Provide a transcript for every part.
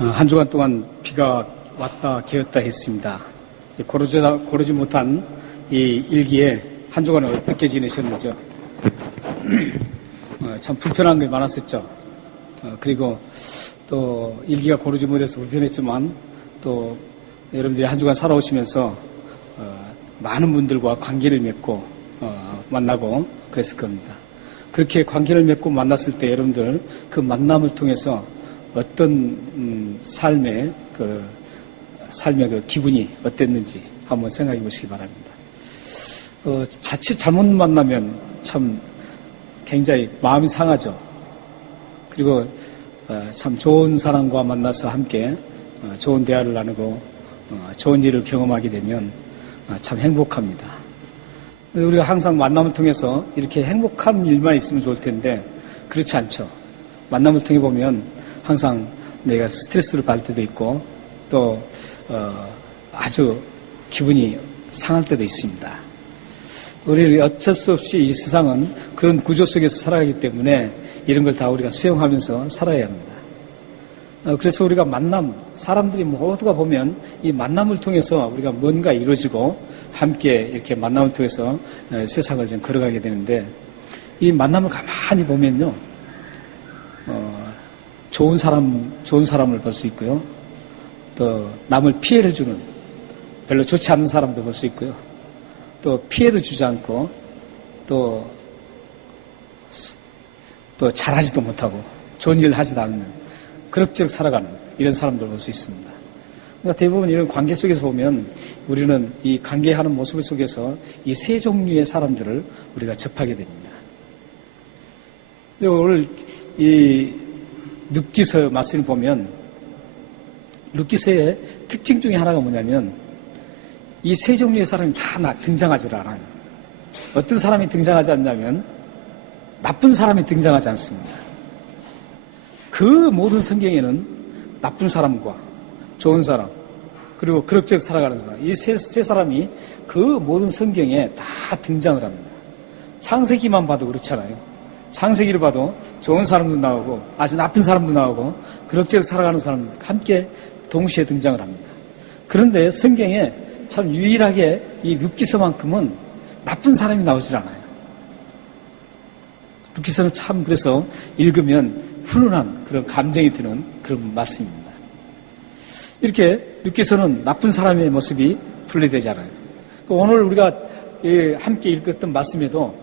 한 주간 동안 비가 왔다 개었다 했습니다. 고르지 못한 이 일기에 한 주간을 어떻게 지내셨는지요? 참 불편한 게 많았었죠. 그리고 또 일기가 고르지 못해서 불편했지만 또 여러분들이 한 주간 살아오시면서 많은 분들과 관계를 맺고 만나고 그랬을 겁니다. 그렇게 관계를 맺고 만났을 때 여러분들 그 만남을 통해서 어떤 삶의 그 기분이 어땠는지 한번 생각해 보시기 바랍니다. 자칫 잘못 만나면 참 굉장히 마음이 상하죠. 그리고 참 좋은 사람과 만나서 함께 좋은 대화를 나누고 좋은 일을 경험하게 되면 참 행복합니다. 우리가 항상 만남을 통해서 이렇게 행복한 일만 있으면 좋을 텐데 그렇지 않죠. 만남을 통해 보면 항상 내가 스트레스를 받을 때도 있고 또 아주 기분이 상할 때도 있습니다. 우리 어쩔 수 없이 이 세상은 그런 구조 속에서 살아가기 때문에 이런 걸 다 우리가 수용하면서 살아야 합니다. 그래서 우리가 사람들이 모두가 보면 이 만남을 통해서 우리가 뭔가 이루어지고 함께 이렇게 만남을 통해서 세상을 좀 걸어가게 되는데 이 만남을 가만히 보면요. 좋은 사람을 볼 수 있고요. 또 남을 피해를 주는 별로 좋지 않은 사람도 볼 수 있고요. 또 피해도 주지 않고 또 잘하지도 못하고 좋은 일을 하지도 않는 그럭저럭 살아가는 이런 사람들을 볼 수 있습니다. 그러니까 대부분 이런 관계 속에서 보면 우리는 이 관계하는 모습 속에서 이 세 종류의 사람들을 우리가 접하게 됩니다. 오늘 이 룻기서 말씀을 보면 룻기서의 특징 중에 하나가 뭐냐면 이 세 종류의 사람이 다 등장하지 않아요. 어떤 사람이 등장하지 않냐면 나쁜 사람이 등장하지 않습니다. 그 모든 성경에는 나쁜 사람과 좋은 사람 그리고 그럭저럭 살아가는 사람 이 세 사람이 그 모든 성경에 다 등장을 합니다. 창세기만 봐도 그렇잖아요. 창세기를 봐도 좋은 사람도 나오고 아주 나쁜 사람도 나오고 그럭저럭 살아가는 사람도 함께 동시에 등장을 합니다. 그런데 성경에 참 유일하게 이 룻기서만큼은 나쁜 사람이 나오질 않아요. 룻기서는 참 그래서 읽으면 훈훈한 그런 감정이 드는 그런 말씀입니다. 이렇게 룻기서는 나쁜 사람의 모습이 분리되잖아요. 오늘 우리가 함께 읽었던 말씀에도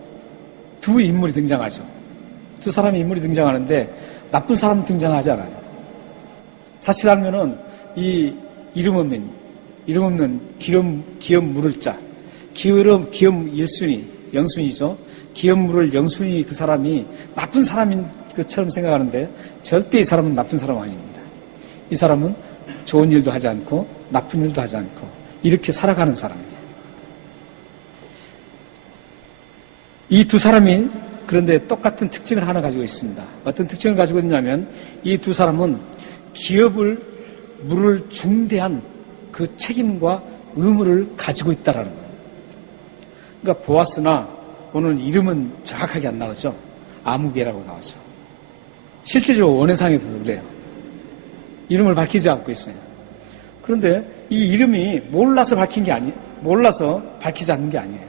두 인물이 등장하죠. 두 사람의 인물이 등장하는데 나쁜 사람은 등장하지 않아요. 자칫하면은 이 이름 없는 기업 물을 자, 기업 일순위, 영순위죠. 기업 물을 영순위 그 사람이 나쁜 사람인 것처럼 생각하는데 절대 이 사람은 나쁜 사람 아닙니다. 이 사람은 좋은 일도 하지 않고 나쁜 일도 하지 않고 이렇게 살아가는 사람이에요. 이 두 사람이 그런데 똑같은 특징을 하나 가지고 있습니다. 어떤 특징을 가지고 있냐면 이 두 사람은 기업을 물을 중대한 그 책임과 의무를 가지고 있다라는 거예요. 그러니까 보아스나 오늘 이름은 정확하게 안 나오죠. 아무개라고 나오죠. 실제적으로 원해상에도 그래요. 이름을 밝히지 않고 있어요. 그런데 이 이름이 몰라서 밝히지 않는 게 아니에요.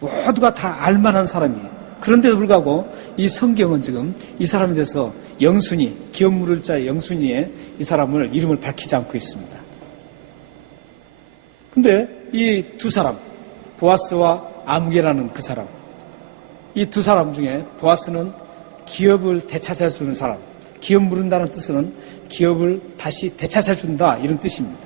모두가 다 알만한 사람이에요. 그런데도 불구하고 이 성경은 지금 이 사람에 대해서 영순위, 기업 물을 자 영순위에 이 사람을 이름을 밝히지 않고 있습니다. 근데 이 두 사람, 보아스와 아무개라는 그 사람, 이 두 사람 중에 보아스는 기업을 되찾아주는 사람, 기업 물은다는 뜻은 기업을 다시 되찾아준다 이런 뜻입니다.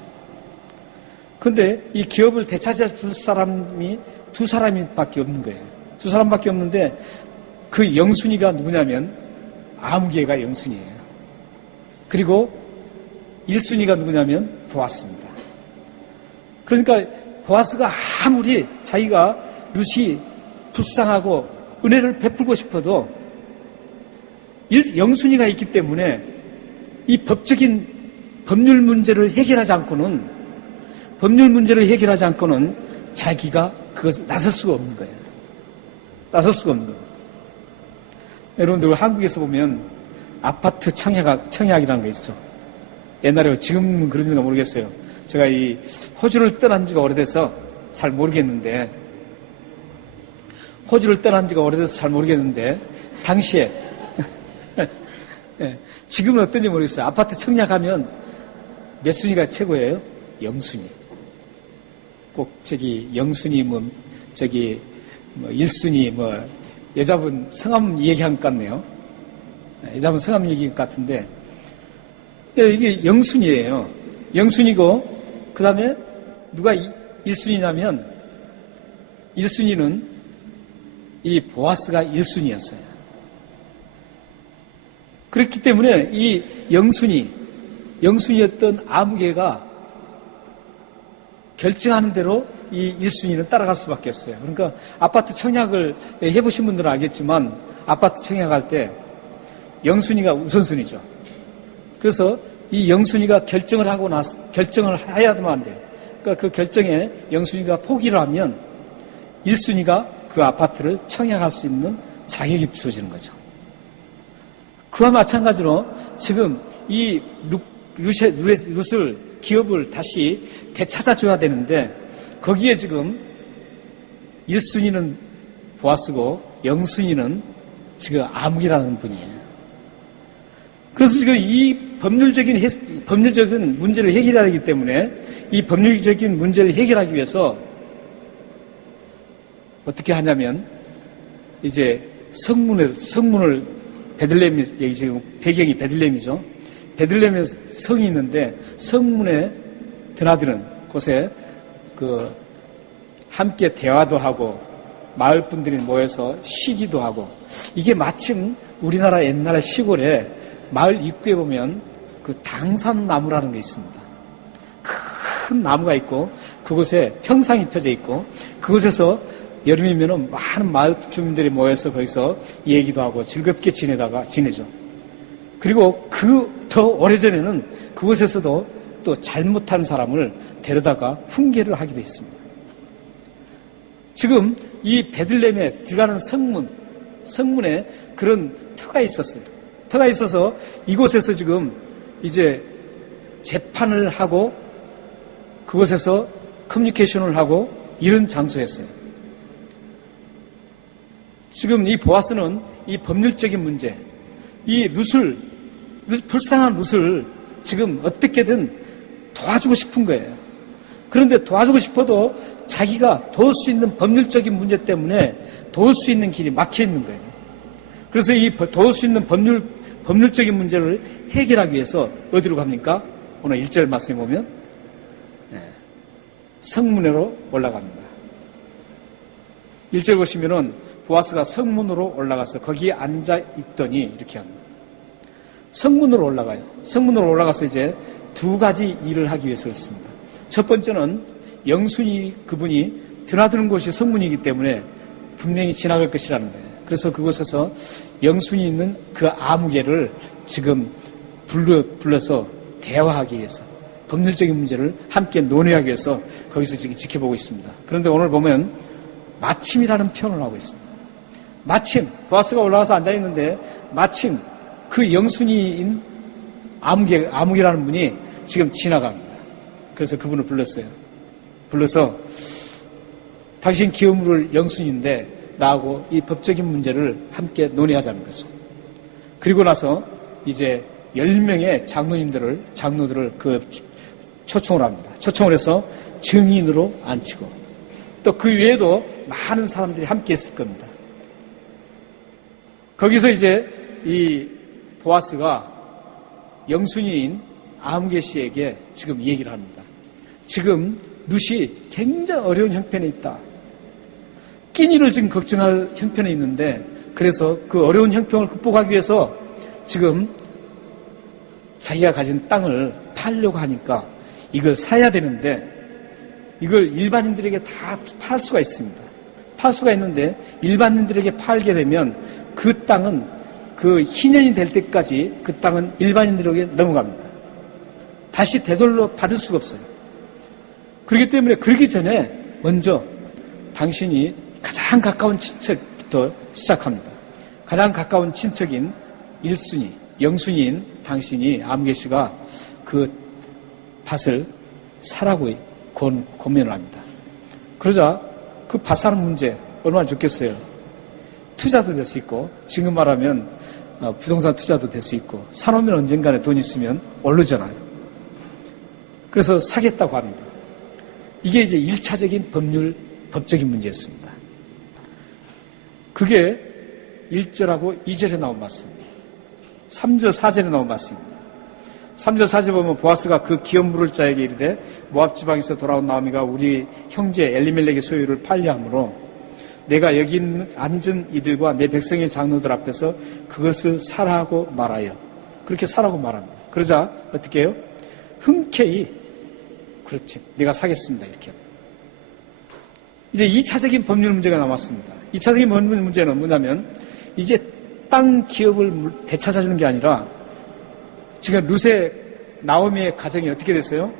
그런데 이 기업을 되찾아줄 사람이 두 사람밖에 없는 거예요. 두 사람밖에 없는데 그 영순위가 누구냐면 아무개가 영순위예요. 그리고 1순위가 누구냐면 보아스입니다. 그러니까 보아스가 아무리 자기가 룻이 불쌍하고 은혜를 베풀고 싶어도 영순위가 있기 때문에 이 법률 문제를 해결하지 않고는 자기가 그것을 나설 수가 없는 거예요. 여러분들 한국에서 보면 아파트 청약이라는 거 있죠. 옛날에 지금은 그런지가 모르겠어요. 제가 이 호주를 떠난 지가 오래돼서 잘 모르겠는데 당시에 지금은 어떤지 모르겠어요. 아파트 청약하면 몇 순위가 최고예요? 영순위. 꼭 영순위 뭐 1순위 여자분 성함 얘기한 것 같네요. 여자분 성함 얘기한 것 같은데 이게 영순위예요. 영순위고 그 다음에 누가 1순위냐면 1순위는 이 보아스가 1순위였어요. 그렇기 때문에 이 영순위였던 아무개가 결정하는 대로 이 1순위는 따라갈 수밖에 없어요. 그러니까 아파트 청약을 해보신 분들은 알겠지만 아파트 청약할 때 영순위가 우선순위죠. 그래서 이 영순위가 결정을 해야만 안 돼요. 그러니까 그 결정에 영순위가 포기를 하면 1순위가 그 아파트를 청약할 수 있는 자격이 주어지는 거죠. 그와 마찬가지로 지금 이 룻을 기업을 다시 되찾아줘야 되는데 거기에 지금 1순위는 보아스고 0순위는 지금 아무개라는 분이에요. 그래서 지금 이 법률적인 문제를 해결해야 되기 때문에 이 법률적인 문제를 해결하기 위해서 어떻게 하냐면 이제 성문을 베들레헴이 지금 배경이 베들레헴이죠. 베들레헴에 성이 있는데 성문에 드나드는 곳에 함께 대화도 하고 마을 분들이 모여서 쉬기도 하고 이게 마침 우리나라 옛날 시골에 마을 입구에 보면 그 당산나무라는 게 있습니다. 큰 나무가 있고 그곳에 평상이 펴져 있고 그곳에서 여름이면은 많은 마을 주민들이 모여서 거기서 얘기도 하고 즐겁게 지내죠. 그리고 더 오래전에는 그곳에서도 또 잘못한 사람을 데려다가 훈계를 하기도 했습니다. 지금 이 베들레헴에 들어가는 성문에 그런 터가 있었어요. 터가 있어서 이곳에서 지금 이제 재판을 하고 그곳에서 커뮤니케이션을 하고 이런 장소였어요. 지금 이 보아스는 이 법률적인 문제, 이 불쌍한 룻을 지금 어떻게든 도와주고 싶은 거예요. 그런데 도와주고 싶어도 자기가 도울 수 있는 법률적인 문제 때문에 도울 수 있는 길이 막혀 있는 거예요. 그래서 이 도울 수 있는 법률적인 문제를 해결하기 위해서 어디로 갑니까? 오늘 1절 말씀에 보면 성문으로 올라갑니다. 1절 보시면은 보아스가 성문으로 올라가서 거기에 앉아 있더니 이렇게 합니다. 성문으로 올라가요. 성문으로 올라가서 이제 두 가지 일을 하기 위해서 그렇습니다. 첫 번째는 영순이 그분이 드나드는 곳이 성문이기 때문에 분명히 지나갈 것이라는 거예요. 그래서 그곳에서 영순이 있는 그 아무개를 지금 불러서 대화하기 위해서 법률적인 문제를 함께 논의하기 위해서 거기서 지금 지켜보고 있습니다. 그런데 오늘 보면 마침이라는 표현을 하고 있습니다. 마침 보아스가 올라가서 앉아있는데 마침 그 영순이인 아무개라는 분이 지금 지나갑니다. 그래서 그분을 불러서 당신 기업물 영순인데 나하고 이 법적인 문제를 함께 논의하자는 거죠. 그리고 나서 이제 10명의 장로들을 초청을 합니다. 초청을 해서 증인으로 앉히고 또 그 외에도 많은 사람들이 함께 했을 겁니다. 거기서 이제 이 보아스가 영순이인 아무개 씨에게 지금 얘기를 합니다. 지금 룻이 굉장히 어려운 형편에 있다. 끼니를 지금 걱정할 형편에 있는데 그래서 그 어려운 형편을 극복하기 위해서 지금 자기가 가진 땅을 팔려고 하니까 이걸 사야 되는데 이걸 일반인들에게 다 팔 수가 있습니다. 팔 수가 있는데 일반인들에게 팔게 되면 그 땅은 그 희년이 될 때까지 그 땅은 일반인들에게 넘어갑니다. 다시 되돌려 받을 수가 없어요. 그렇기 때문에 그러기 전에 먼저 당신이 가장 가까운 친척부터 시작합니다. 가장 가까운 친척인 1순위, 영순위인 당신이 암계시가 그 밭을 사라고 권면을 합니다. 그러자 그 밭 사는 문제 얼마나 좋겠어요. 투자도 될 수 있고 지금 말하면 부동산 투자도 될 수 있고 사놓으면 언젠가에 돈 있으면 오르잖아요. 그래서 사겠다고 합니다. 이게 이제 1차적인 법적인 문제였습니다. 그게 1절하고 2절에 나온 말씀입니다. 3절, 4절에 나온 말씀입니다. 3절, 4절 보면 보아스가 그 기업 물을 자에게 이르되 모압 지방에서 돌아온 나오미가 우리 형제 엘리멜렉의 소유를 팔려함으로 내가 여기 앉은 이들과 내 백성의 장로들 앞에서 그것을 사라고 말하여 그렇게 사라고 말합니다. 그러자 어떻게 해요? 흔쾌히 그렇지 내가 사겠습니다 이렇게 합니다. 이제 2차적인 법률 문제가 남았습니다. 2차적인 법률 문제는 뭐냐면 이제 땅 기업을 되찾아주는 게 아니라 지금 루세 나오미의 가정이 어떻게 됐어요?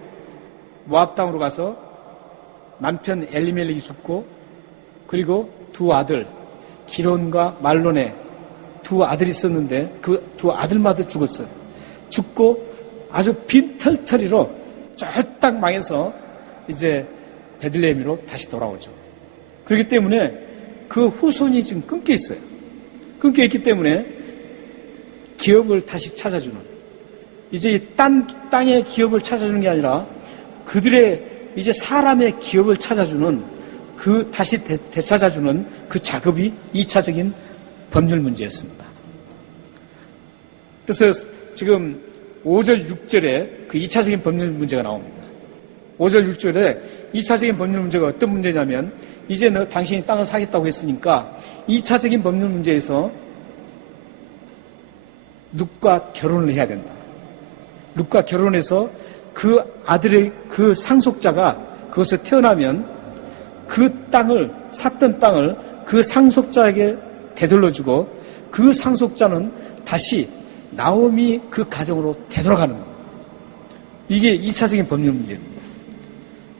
모압 땅으로 가서 남편 엘리멜렉이 죽고 그리고 두 아들 기론과 말론의 두 아들이 있었는데 그 두 아들마다 죽었어요. 죽고 아주 빈털터리로 쫄딱 망해서 이제 베들레헴으로 다시 돌아오죠. 그렇기 때문에 그 후손이 지금 끊겨 있어요. 끊겨 있기 때문에 기업을 다시 찾아주는 이제 이 땅의 기업을 찾아주는 게 아니라 그들의 이제 사람의 기업을 찾아주는 그 다시 되찾아주는 그 작업이 2차적인 법률 문제였습니다. 그래서 지금 5절, 6절에 그 2차적인 법률 문제가 나옵니다. 5절, 6절에 2차적인 법률 문제가 어떤 문제냐면 이제 너 당신이 땅을 사겠다고 했으니까 2차적인 법률 문제에서 룻과 결혼을 해야 된다. 룻과 결혼해서 그 아들의 그 상속자가 그것을 태어나면 그 땅을 샀던 땅을 그 상속자에게 되돌려주고 그 상속자는 다시 나오미 그 가정으로 되돌아가는 겁니다. 이게 2차적인 법률 문제입니다.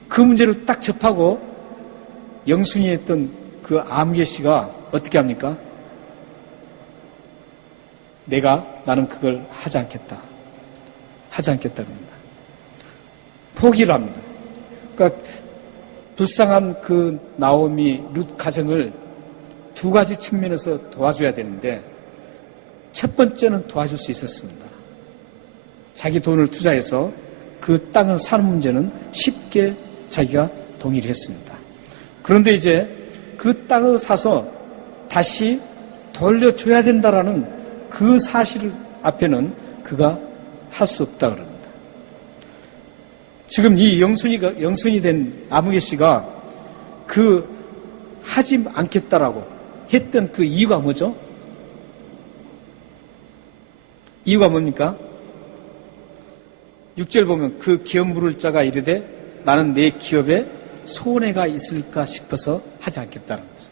그 문제를 딱 접하고 영순이 했던 그 암계 씨가 어떻게 합니까? 나는 그걸 하지 않겠다. 하지 않겠다 그럽니다. 포기를 합니다. 그러니까 불쌍한 그 나오미 룻 가정을 두 가지 측면에서 도와줘야 되는데 첫 번째는 도와줄 수 있었습니다. 자기 돈을 투자해서 그 땅을 사는 문제는 쉽게 자기가 동의를 했습니다. 그런데 이제 그 땅을 사서 다시 돌려줘야 된다라는 그 사실 앞에는 그가 할 수 없다 그럽니다. 지금 이 영순이 된 아무개 씨가 그 하지 않겠다라고 했던 그 이유가 뭐죠? 이유가 뭡니까? 6절 보면 그 기업 물을 자가 이르되 나는 내 기업에 손해가 있을까 싶어서 하지 않겠다는 거죠.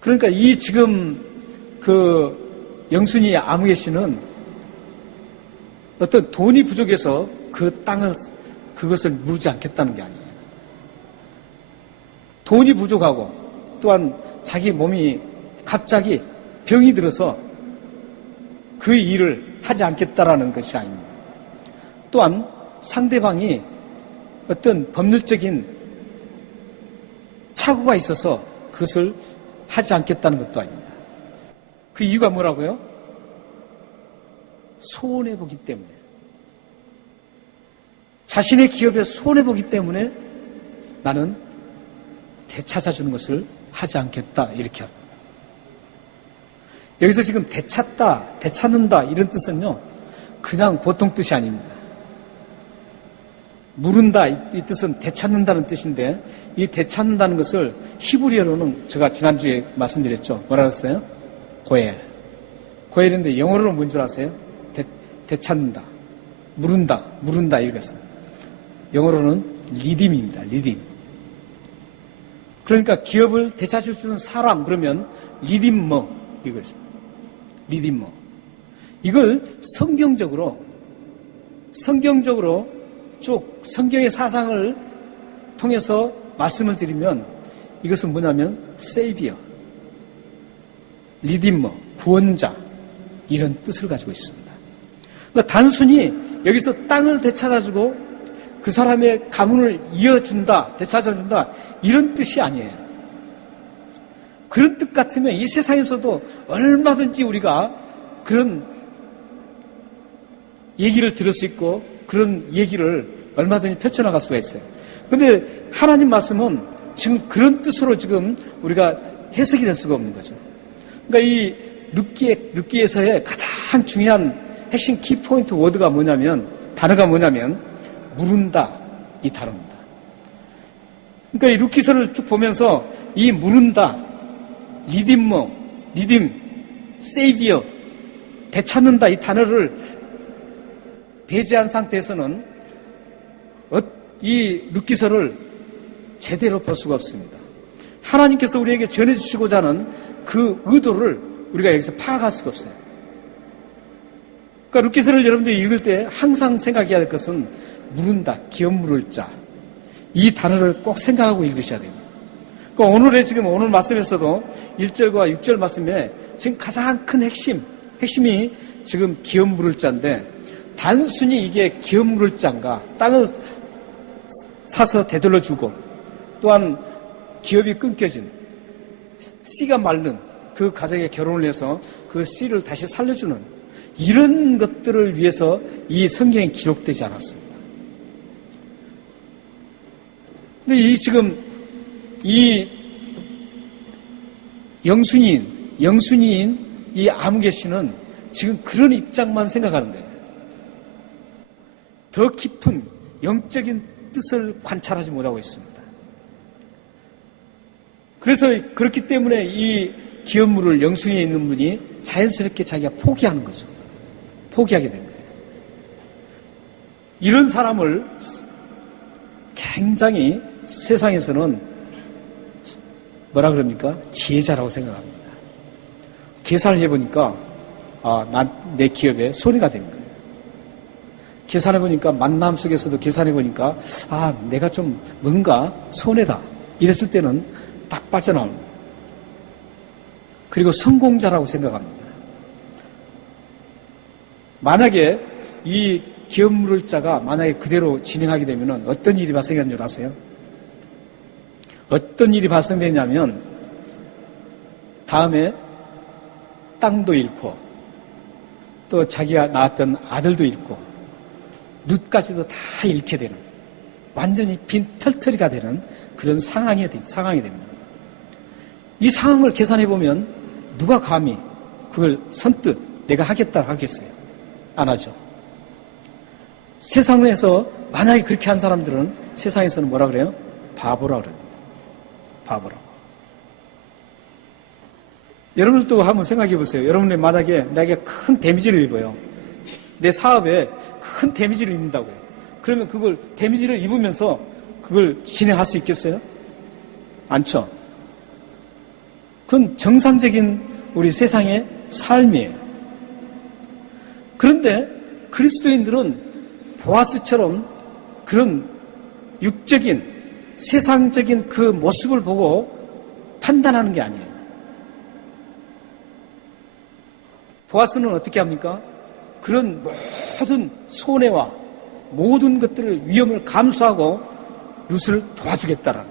그러니까 이 지금 그 영순이 아무개 씨는 어떤 돈이 부족해서 그 땅을 그것을 물지 않겠다는 게 아니에요. 돈이 부족하고 또한 자기 몸이 갑자기 병이 들어서 그 일을 하지 않겠다라는 것이 아닙니다. 또한 상대방이 어떤 법률적인 착오가 있어서 그것을 하지 않겠다는 것도 아닙니다. 그 이유가 뭐라고요? 손해보기 때문에. 자신의 기업에 손해보기 때문에 나는 되찾아주는 것을 하지 않겠다 이렇게 합니다. 여기서 지금 되찾다, 되찾는다 이런 뜻은요 그냥 보통 뜻이 아닙니다. 물은다 이 뜻은 되찾는다는 뜻인데 이 되찾는다는 것을 히브리어로는 제가 지난주에 말씀드렸죠. 뭐라 그랬어요? 고엘. 고엘인데 영어로는 뭔 줄 아세요? 되찾는다, 물은다 이랬어요. 영어로는 리딤입니다. 리딤. 그러니까 기업을 되찾아주는 사람 그러면 리딤머 이거죠. 리딤머. 이걸 성경적으로 쭉 성경의 사상을 통해서 말씀을 드리면 이것은 뭐냐면 세이비어, 리딤머, 구원자, 이런 뜻을 가지고 있습니다. 그러니까 단순히 여기서 땅을 되찾아주고 그 사람의 가문을 이어준다, 되찾아준다 이런 뜻이 아니에요. 그런 뜻 같으면 이 세상에서도 얼마든지 우리가 그런 얘기를 들을 수 있고 그런 얘기를 얼마든지 펼쳐나갈 수가 있어요. 그런데 하나님 말씀은 지금 그런 뜻으로 지금 우리가 해석이 될 수가 없는 거죠. 그러니까 이 룻기에서의 가장 중요한 핵심 키포인트 워드가 뭐냐면, 단어가 뭐냐면 물은다, 이 단어입니다. 그러니까 이 룻기서를 쭉 보면서 이 물은다, 리딤, 세이비어, 되찾는다 이 단어를 배제한 상태에서는 이 룻기서를 제대로 볼 수가 없습니다. 하나님께서 우리에게 전해주시고자 하는 그 의도를 우리가 여기서 파악할 수가 없어요. 그러니까 룻기서를 여러분들이 읽을 때 항상 생각해야 될 것은 물은다, 기업 물을 자, 이 단어를 꼭 생각하고 읽으셔야 됩니다. 그러니까 오늘 말씀에서도 1절과 6절 말씀에 지금 가장 큰 핵심이 지금 기업 물을 자인데, 단순히 이게 기업 물을 자인가, 땅을 사서 되돌려 주고 또한 기업이 끊겨진 씨가 마른 그 가정에 결혼을 해서 그 씨를 다시 살려주는 이런 것들을 위해서 이 성경에 기록되지 않았습니다. 근데 지금 이 영순이인 이 아무개 씨는 지금 그런 입장만 생각하는 거예요. 더 깊은 영적인 뜻을 관찰하지 못하고 있습니다. 그래서 그렇기 때문에 이 기업물을 영순이에 있는 분이 자연스럽게 자기가 포기하는 거죠. 포기하게 된 거예요. 이런 사람을 굉장히 세상에서는 뭐라 그럽니까? 지혜자라고 생각합니다. 계산을 해보니까 내 기업에 손해가 된 거예요. 계산해보니까 만남 속에서도 계산해보니까 내가 좀 뭔가 손해다 이랬을 때는 딱 빠져나옵니다. 그리고 성공자라고 생각합니다. 만약에 이 기업 물을 자가 만약에 그대로 진행하게 되면 어떤 일이 발생하는 줄 아세요? 어떤 일이 발생되냐면 다음에 땅도 잃고 또 자기가 낳았던 아들도 잃고 룻까지도 다 잃게 되는, 완전히 빈털터리가 되는 그런 상황이 됩니다. 이 상황을 계산해보면 누가 감히 그걸 선뜻 내가 하겠다 하겠어요? 안 하죠. 세상에서 만약에 그렇게 한 사람들은 세상에서는 뭐라 그래요? 바보라 그래요. 바보라고. 여러분들도 한번 생각해 보세요. 여러분이 만약에 나에게 큰 데미지를 입어요. 내 사업에 큰 데미지를 입는다고요. 그러면 그걸 데미지를 입으면서 그걸 진행할 수 있겠어요? 않죠. 그건 정상적인 우리 세상의 삶이에요. 그런데 그리스도인들은 보아스처럼 그런 육적인 세상적인 그 모습을 보고 판단하는 게 아니에요. 보아스는 어떻게 합니까? 그런 모든 손해와 모든 것들을 위험을 감수하고 룻을 도와주겠다라는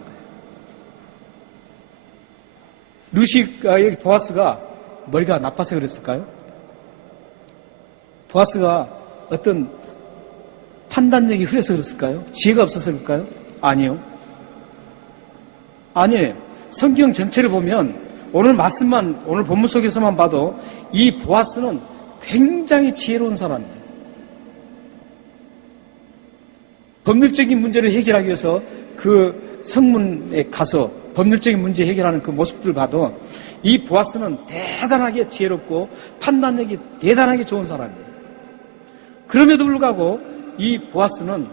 거예요. 여기 보아스가 머리가 나빠서 그랬을까요? 보아스가 어떤 판단력이 흐려서 그랬을까요? 지혜가 없어서 그럴까요? 아니요. 아니에요. 성경 전체를 보면 오늘 본문 속에서만 봐도 이 보아스는 굉장히 지혜로운 사람이에요. 법률적인 문제를 해결하기 위해서 그 성문에 가서 법률적인 문제 해결하는 그 모습들을 봐도 이 보아스는 대단하게 지혜롭고 판단력이 대단하게 좋은 사람이에요. 그럼에도 불구하고 이 보아스는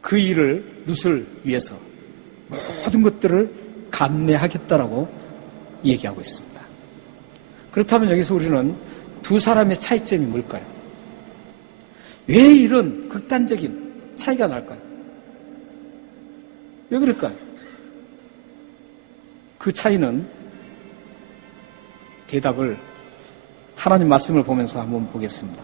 그 일을 룻을 위해서 모든 것들을 감내하겠다라고 얘기하고 있습니다. 그렇다면 여기서 우리는 두 사람의 차이점이 뭘까요? 왜 이런 극단적인 차이가 날까요? 왜 그럴까요? 그 차이는 대답을 하나님 말씀을 보면서 한번 보겠습니다.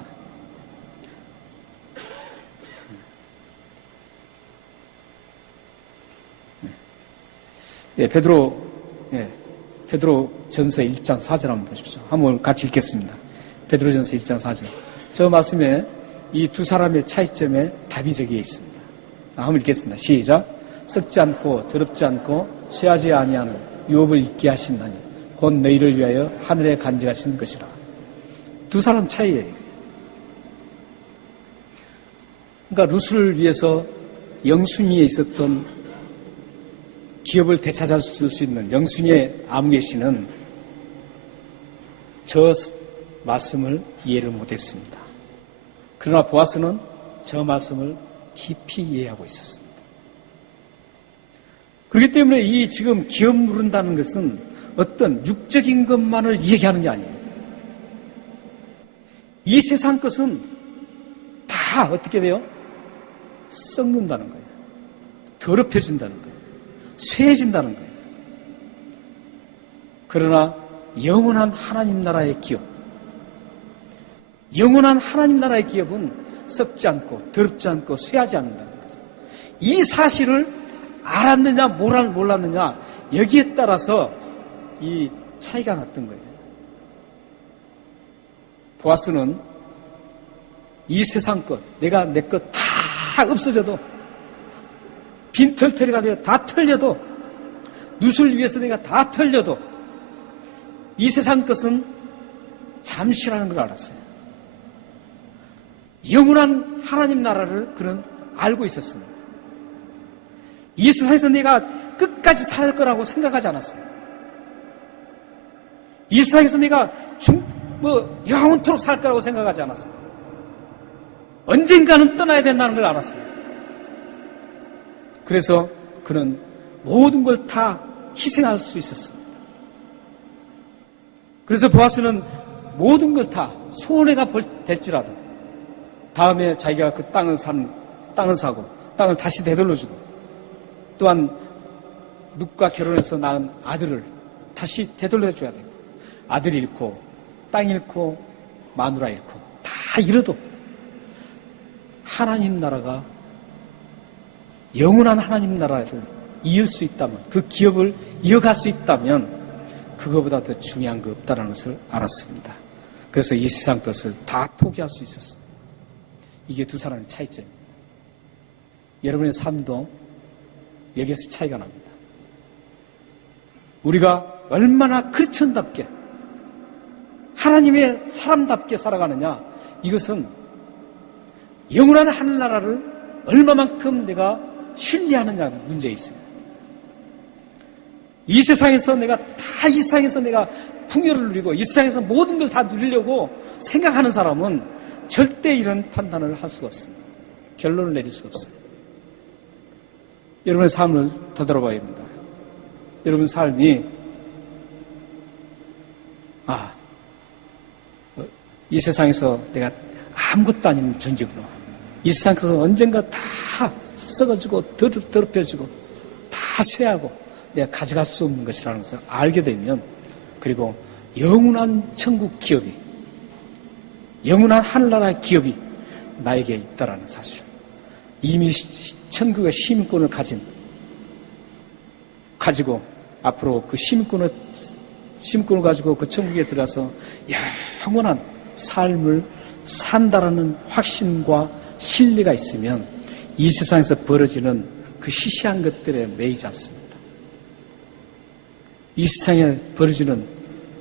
베드로 전서 1장 4절 한번 보십시오. 한번 같이 읽겠습니다. 베드로 전서 1장 4절. 저 말씀에 이 두 사람의 차이점에 답이 적혀 있습니다. 한번 읽겠습니다. 시작. 썩지 않고 더럽지 않고 쇠하지 아니하는 유업을 잊게 하신다니 곧 너희를 위하여 하늘에 간직하신 것이라. 두 사람 차이예요. 그러니까 루스를 위해서 영순위에 있었던 기업을 되찾아줄 수 있는 영순위의 아무개씨는 저 말씀을 이해를 못했습니다. 그러나 보아스는 저 말씀을 깊이 이해하고 있었습니다. 그렇기 때문에 이 지금 기업 물은다는 것은 어떤 육적인 것만을 얘기하는 게 아니에요. 이 세상 것은 다 어떻게 돼요? 썩는다는 거예요. 더럽혀진다는 거예요. 쇠해진다는 거예요. 그러나 영원한 하나님 나라의 기업, 영원한 하나님 나라의 기업은 썩지 않고 더럽지 않고 쇠하지 않는다는 거죠. 이 사실을 알았느냐 몰랐느냐 여기에 따라서 이 차이가 났던 거예요. 보아스는 이 세상 것, 내가 내 것 다 없어져도 빈털터리가 되어 다 털려도 누수를 위해서 내가 다 털려도 이 세상 것은 잠시라는 걸 알았어요. 영원한 하나님 나라를 그는 알고 있었습니다. 이 세상에서 내가 끝까지 살 거라고 생각하지 않았어요. 이 세상에서 내가 영원토록 살 거라고 생각하지 않았어요. 언젠가는 떠나야 된다는 걸 알았어요. 그래서 그는 모든 걸 다 희생할 수 있었습니다. 그래서 보아스는 모든 걸 다 손해가 될지라도 다음에 자기가 그 땅을 사고 땅을 다시 되돌려주고 또한 룻과 결혼해서 낳은 아들을 다시 되돌려줘야 되고 아들 잃고 땅 잃고 마누라 잃고 다 잃어도 하나님 나라가 영원한 하나님 나라를 이을 수 있다면 그 기업을 이어갈 수 있다면 그거보다 더 중요한 거 없다는 것을 알았습니다. 그래서 이 세상 것을 다 포기할 수 있었습니다. 이게 두 사람의 차이점입니다. 여러분의 삶도 여기에서 차이가 납니다. 우리가 얼마나 크리스천답게 하나님의 사람답게 살아가느냐 이것은 영원한 하늘나라를 얼마만큼 내가 신뢰하느냐 문제에 있어요. 이 세상에서 내가 풍요를 누리고 이 세상에서 모든 걸 다 누리려고 생각하는 사람은 절대 이런 판단을 할 수가 없습니다. 결론을 내릴 수가 없어요. 여러분의 삶을 되돌아봐야 합니다. 여러분 삶이 이 세상에서 내가 아무것도 아닌 존재구나. 이 세상에서 언젠가 다 썩어지고 더럽혀지고 다 쇠하고 내가 가져갈 수 없는 것이라는 것을 알게 되면 그리고 영원한 천국 기업이 영원한 하늘나라의 기업이 나에게 있다라는 사실 이미 천국의 시민권을 가지고 앞으로 그 시민권을 가지고 그 천국에 들어가서 영원한 삶을 산다라는 확신과 신뢰가 있으면 이 세상에서 벌어지는 그 시시한 것들에 매이지 않습니다. 이 세상에 벌어지는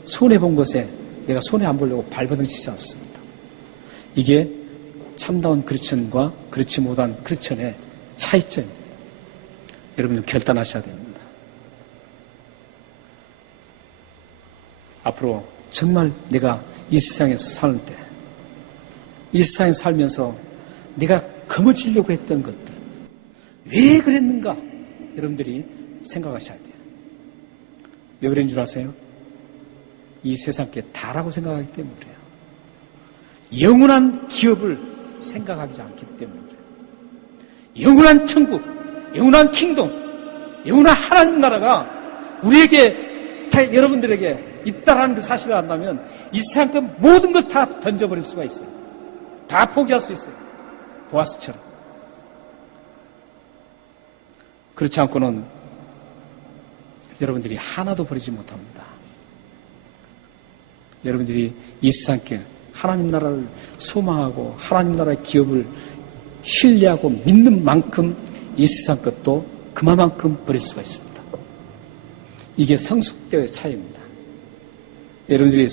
손해본 것에 내가 손해 안 보려고 발버둥 치지 않습니다. 이게 참다운 크리스천과 그렇지 못한 크리스천의 차이점입니다. 여러분들 결단하셔야 됩니다. 앞으로 정말 내가 이 세상에서 사는 때, 이 세상에 살면서 내가 거머쥐려고 했던 것들, 왜 그랬는가? 여러분들이 생각하셔야 돼요. 왜 그런 줄 아세요? 이 세상께 다라고 생각하기 때문에 그래요. 영원한 기업을 생각하지 않기 때문에 그래요. 영원한 천국, 영원한 킹덤, 영원한 하나님 나라가 우리에게, 여러분들에게 있다라는 그 사실을 안다면 이 세상 그 모든 걸 다 던져버릴 수가 있어요. 다 포기할 수 있어요. 보아스처럼. 그렇지 않고는 여러분들이 하나도 버리지 못합니다. 여러분들이 이 세상께 하나님 나라를 소망하고 하나님 나라의 기업을 신뢰하고 믿는 만큼 이 세상 것도 그만큼 버릴 수가 있습니다. 이게 성숙대의 차이입니다. 여러분들이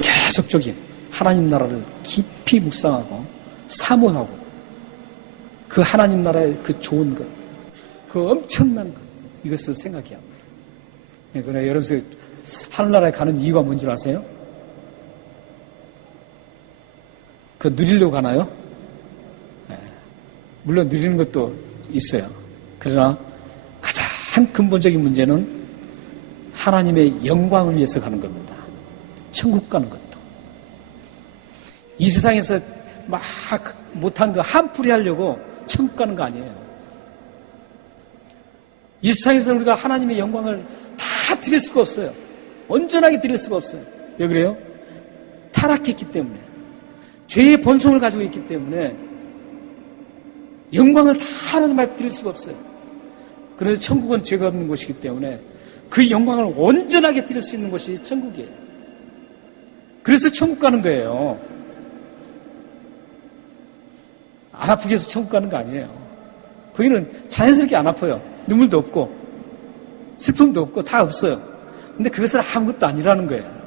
계속적인 하나님 나라를 깊이 묵상하고 사모하고 그 하나님 나라의 그 좋은 것, 그 엄청난 것, 이것을 생각해야 합니다. 그러나 여러분들 하늘나라에 가는 이유가 뭔 줄 아세요? 그 누리려고 가나요? 물론 누리는 것도 있어요. 그러나 가장 근본적인 문제는 하나님의 영광을 위해서 가는 겁니다. 천국 가는 것도. 이 세상에서 막 못한 거 한풀이 하려고 천국 가는 거 아니에요. 이 세상에서 우리가 하나님의 영광을 다 드릴 수가 없어요. 온전하게 드릴 수가 없어요. 왜 그래요? 타락했기 때문에. 죄의 본성을 가지고 있기 때문에 영광을 다 하나님 앞에 드릴 수가 없어요. 그래서 천국은 죄가 없는 곳이기 때문에 그 영광을 온전하게 드릴 수 있는 곳이 천국이에요. 그래서 천국 가는 거예요. 안 아프게 해서 천국 가는 거 아니에요. 거기는 자연스럽게 안 아파요. 눈물도 없고 슬픔도 없고 다 없어요. 근데 그것은 아무것도 아니라는 거예요.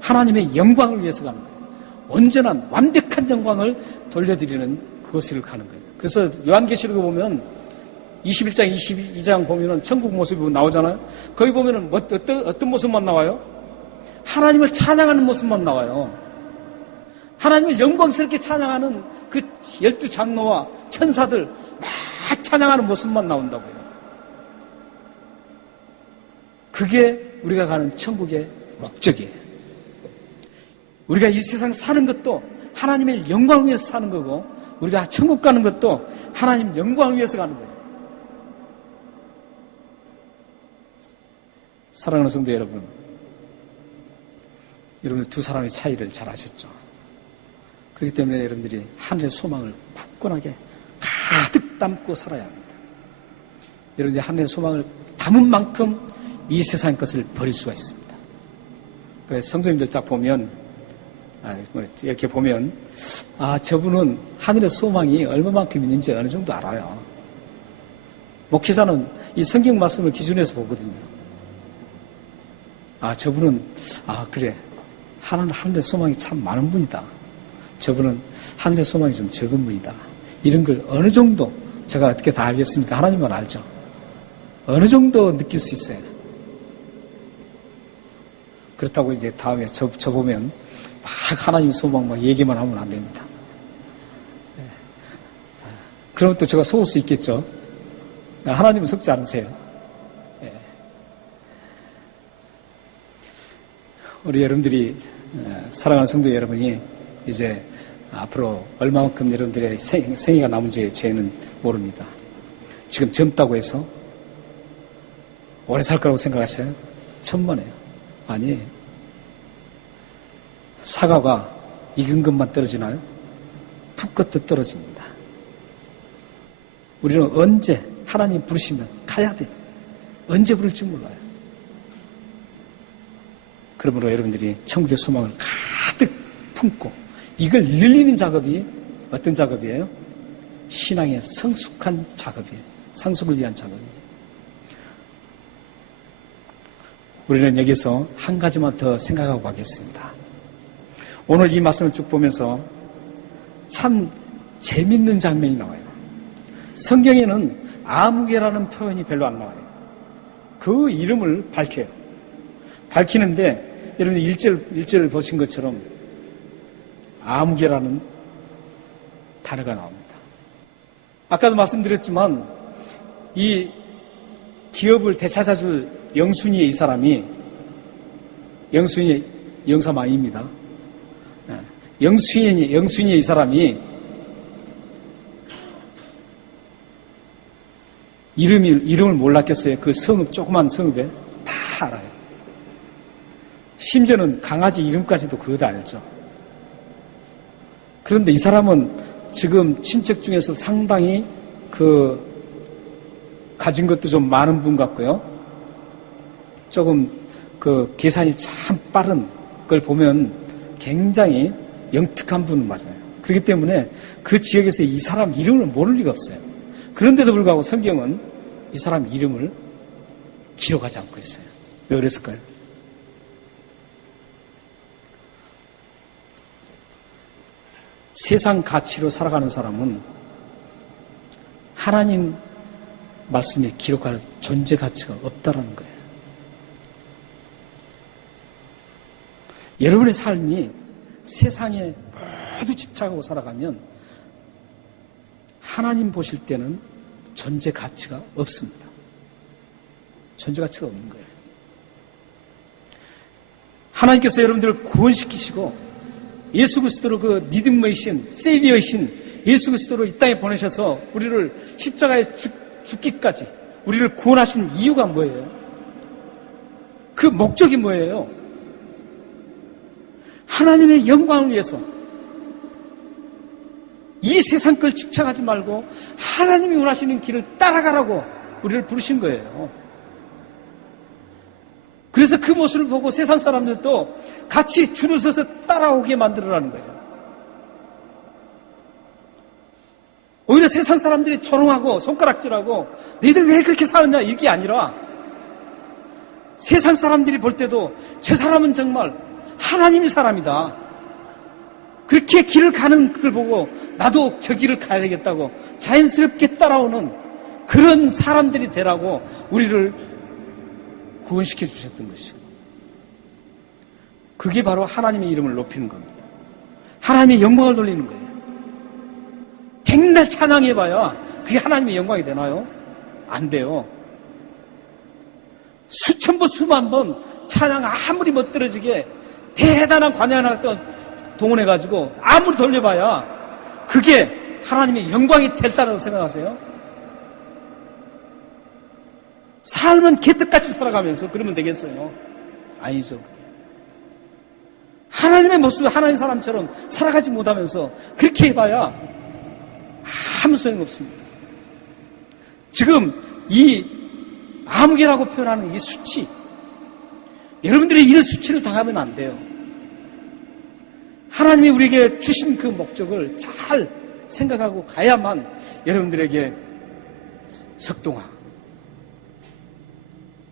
하나님의 영광을 위해서 가는 거예요. 온전한 완벽한 영광을 돌려드리는 그곳을 가는 거예요. 그래서 요한계시록에 보면 21장, 22장 보면은 천국 모습이 나오잖아요. 거기 보면은 어떤 모습만 나와요? 하나님을 찬양하는 모습만 나와요. 하나님을 영광스럽게 찬양하는 그 12장로와 천사들 막 찬양하는 모습만 나온다고요. 그게 우리가 가는 천국의 목적이에요. 우리가 이 세상 사는 것도 하나님의 영광을 위해서 사는 거고, 우리가 천국 가는 것도 하나님 영광을 위해서 가는 거예요. 사랑하는 성도 여러분, 여러분들 두 사람의 차이를 잘 아셨죠? 그렇기 때문에 여러분들이 하늘의 소망을 굳건하게 가득 담고 살아야 합니다. 여러분들이 하늘의 소망을 담은 만큼 이 세상 것을 버릴 수가 있습니다. 그래서 성도님들 딱 보면, 이렇게 보면, 저분은 하늘의 소망이 얼마만큼 있는지 어느 정도 알아요. 목회자는 이 성경 말씀을 기준해서 보거든요. 저분은, 그래. 하늘의 소망이 참 많은 분이다. 저분은 하늘의 소망이 좀 적은 분이다. 이런 걸 어느 정도 제가 어떻게 다 알겠습니까? 하나님만 알죠. 어느 정도 느낄 수 있어요. 그렇다고 이제 다음에 저 보면 막 하나님 소망 막 얘기만 하면 안 됩니다. 그러면 또 제가 속을 수 있겠죠. 하나님은 속지 않으세요. 우리 여러분들이, 사랑하는 성도 여러분이 이제 앞으로 얼마만큼 여러분들의 생애가 남은지 저희는 모릅니다. 지금 젊다고 해서 오래 살 거라고 생각하세요? 천만에요. 아니에요. 사과가 익은 것만 떨어지나요? 푹 겉도 떨어집니다. 우리는 언제 하나님 부르시면 가야 돼. 언제 부를지 몰라요. 그러므로 여러분들이 천국의 소망을 가득 품고 이걸 늘리는 작업이 어떤 작업이에요? 신앙의 성숙한 작업이에요. 성숙을 위한 작업이에요. 우리는 여기서 한 가지만 더 생각하고 가겠습니다. 오늘 이 말씀을 쭉 보면서 참 재밌는 장면이 나와요. 성경에는 아무개라는 표현이 별로 안 나와요. 그 이름을 밝혀요. 밝히는데 여러분 1절 보신 것처럼 아무개라는 단어가 나옵니다. 아까도 말씀드렸지만 이 기업을 되찾아줄 영순이의 이 사람이, 영순이의 영사마입니다. 영순이의 이 사람이 이름을 몰랐겠어요. 그 성읍, 조그만 성읍에 다 알아요. 심지어는 강아지 이름까지도 그것도 알죠. 그런데 이 사람은 지금 친척 중에서 상당히 가진 것도 좀 많은 분 같고요. 조금 계산이 참 빠른 걸 보면 굉장히 영특한 분은 맞아요. 그렇기 때문에 그 지역에서 이 사람 이름을 모를 리가 없어요. 그런데도 불구하고 성경은 이 사람 이름을 기록하지 않고 있어요. 왜 그랬을까요? 세상 가치로 살아가는 사람은 하나님 말씀에 기록할 존재 가치가 없다라는 거예요. 여러분의 삶이 세상에 모두 집착하고 살아가면 하나님 보실 때는 존재 가치가 없습니다. 존재 가치가 없는 거예요. 하나님께서 여러분들을 구원시키시고 예수 그리스도로 그 리드머이신 세이비어이신 예수 그리스도로 이 땅에 보내셔서 우리를 십자가에 죽기까지 우리를 구원하신 이유가 뭐예요? 그 목적이 뭐예요? 하나님의 영광을 위해서 이 세상 걸 집착하지 말고 하나님이 원하시는 길을 따라가라고 우리를 부르신 거예요. 그래서 그 모습을 보고 세상 사람들도 같이 줄을 서서 따라오게 만들어라는 거예요. 오히려 세상 사람들이 조롱하고 손가락질하고 너희들 왜 그렇게 사느냐 이게 아니라 세상 사람들이 볼 때도 저 사람은 정말 하나님의 사람이다. 그렇게 길을 가는 그걸 보고 나도 저 길을 가야 되겠다고 자연스럽게 따라오는 그런 사람들이 되라고 우리를 구원시켜 주셨던 것이죠. 그게 바로 하나님의 이름을 높이는 겁니다. 하나님의 영광을 돌리는 거예요. 백날 찬양해봐야 그게 하나님의 영광이 되나요? 안 돼요. 수천 번 수만 번 찬양 아무리 멋들어지게 대단한 관양 하나 동원해가지고 아무리 돌려봐야 그게 하나님의 영광이 될다라고 생각하세요? 삶은 개떡같이 살아가면서 그러면 되겠어요? 아니죠. 하나님의 모습, 하나님 사람처럼 살아가지 못하면서 그렇게 해봐야 아무 소용없습니다. 지금 이 암흑이라고 표현하는 이 수치, 여러분들이 이런 수치를 당하면 안 돼요. 하나님이 우리에게 주신 그 목적을 잘 생각하고 가야만 여러분들에게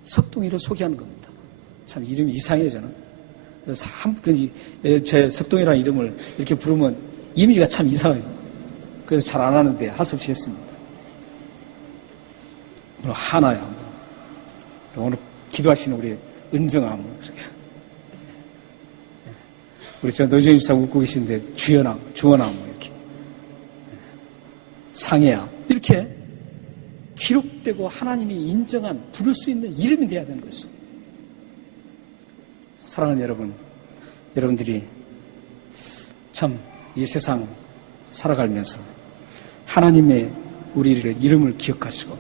석동이를 소개하는 겁니다. 참 이름이 이상해요, 저는. 제 석동이라는 이름을 이렇게 부르면 이미지가 참 이상해요. 그래서 잘 안 하는데 할 수 없이 했습니다. 오늘 하나야. 오늘 기도하시는 우리 은정아. 그렇게. 우리 저 노주현 집사 웃고 계신데 주원아 이렇게. 상해야. 이렇게 기록되고 하나님이 인정한 부를 수 있는 이름이 되어야 되는 것이죠. 사랑하는 여러분, 여러분들이 참 이 세상 살아가면서 하나님의 우리를 이름을 기억하시고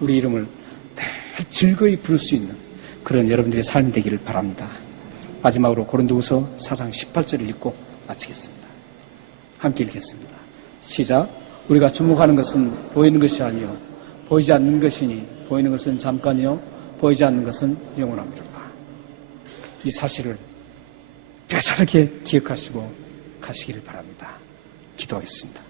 우리 이름을 늘 즐거이 부를 수 있는 그런 여러분들의 삶이 되기를 바랍니다. 마지막으로 고린도후서 4장 18절을 읽고 마치겠습니다. 함께 읽겠습니다. 시작. 우리가 주목하는 것은 보이는 것이 아니요 보이지 않는 것이니 보이는 것은 잠깐이요 보이지 않는 것은 영원함이로다. 이 사실을 뼈저렇게 기억하시고 가시기를 바랍니다. 기도하겠습니다.